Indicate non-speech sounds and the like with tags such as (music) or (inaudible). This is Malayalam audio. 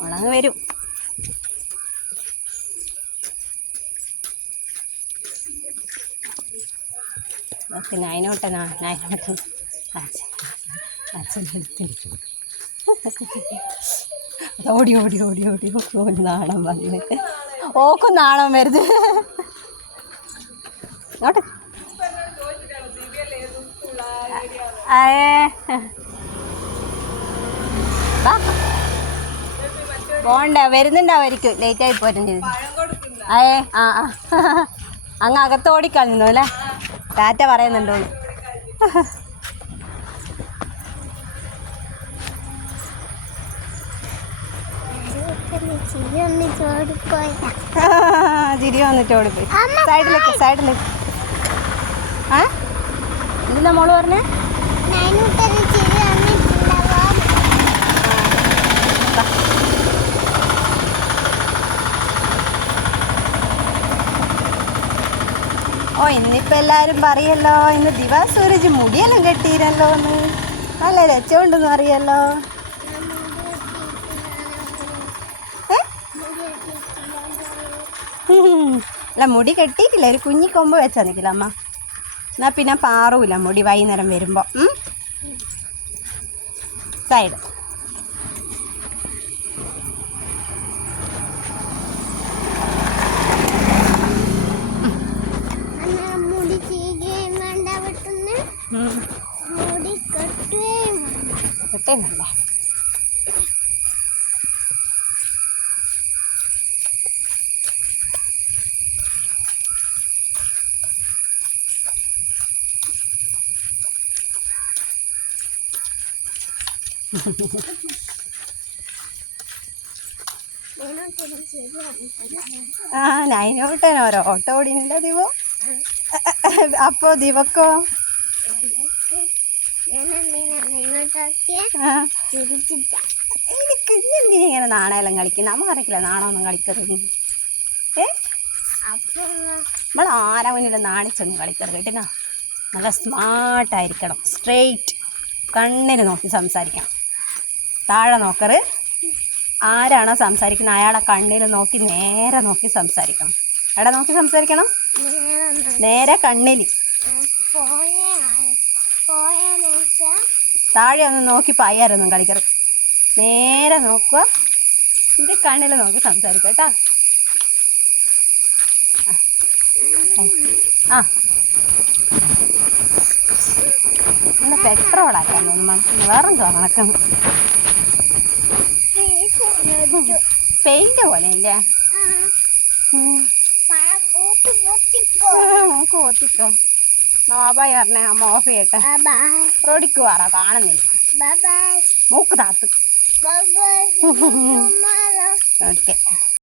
അവളങ്ങ് വരും. ഓക്കെ നയനോട്ടനാ നയനോട്ടൻ അച്ഛൻ ഓടി ഓടി ഓടി ഓടി. ഓടി നാണം വന്നിട്ട് ഓക്കും നാണം വരുത്. നോട്ടെ അയേ പോണ്ട വരുന്നുണ്ടാവായിരിക്കും ലേറ്റ് ആയി പോരുന്നത്. അയേ ആ ആ. അങ്ങ് അകത്തോടിക്കളഞ്ഞു അല്ലേ? ടാറ്റ പറയുന്നുണ്ടോ ചിരി വന്നിട്ട് ഓടിപ്പോയി. സൈഡിലേക്ക് സൈഡിലേക്ക്. ആ? എന്തിനാ മോൾ പറഞ്ഞേ? ഓ ഇന്നിപ്പോ എല്ലാരും പറയല്ലോ ഇന്ന് ദിവാ സൂരജ് മുടിയെല്ലാം കെട്ടിയിരുന്നല്ലോ എന്ന്. നല്ല രക്ഷമുണ്ടെന്ന് അറിയല്ലോ. അല്ല മുടി കെട്ടിയിട്ടില്ല ഒരു കുഞ്ഞി കൊമ്പ് വെച്ചാ നിൽക്കില്ല അമ്മ. എന്നാ പിന്നെ പാറൂല മുടി വൈകുന്നേരം വരുമ്പോ. ഉം? സൈഡ്. കിട്ടുന്നില്ലേ ആ നൈനോട്ടനോരോ ഓട്ടോ ഓടിനില്ല ദിവോ അപ്പോ ദിവക്കോ എനിക്ക് ഇങ്ങനെ നാണയെല്ലാം കളിക്കുന്ന. അമ്മ അറിയില്ല നാണമൊന്നും കളിക്കരുത്. ഏ? നമ്മൾ ആരാ മുന്നിൽ നാണിച്ചൊന്നും കളിക്കരുത് കേട്ടിനാ? നല്ല സ്മാർട്ടായിരിക്കണം സ്ട്രെയിറ്റ് കണ്ണിന് നോക്കി സംസാരിക്കണം. താഴെ നോക്കറ്. ആരാണോ സംസാരിക്കുന്നത്? അയാളെ കണ്ണിൽ നോക്കി നേരെ നോക്കി സംസാരിക്കണം. എവിടെ നോക്കി സംസാരിക്കണം? നേരെ കണ്ണിൽ താഴെ ഒന്ന് നോക്കി പായാരൊന്നും കളിക്കരുത്. നേരെ നോക്കുക. എന്റെ കണ്ണിൽ നോക്കി സംസാരിക്കുക കേട്ടോ. ആ ഇന്ന് പെട്രോളാക്കാൻ തോന്നുന്നു വേറെ കണക്കുന്നു പെയിന്റ് പോലെ അല്ലേ നമുക്ക് ഓത്തിക്കോ ബാബായി പറഞ്ഞേ അമ്മ ഓഫ് ചെയ്യട്ടെ ബൈ റോഡിക്ക് വാറാ കാണുന്നില്ല. മൂക്ക് താത്ത്. (laughs) ഓക്കെ.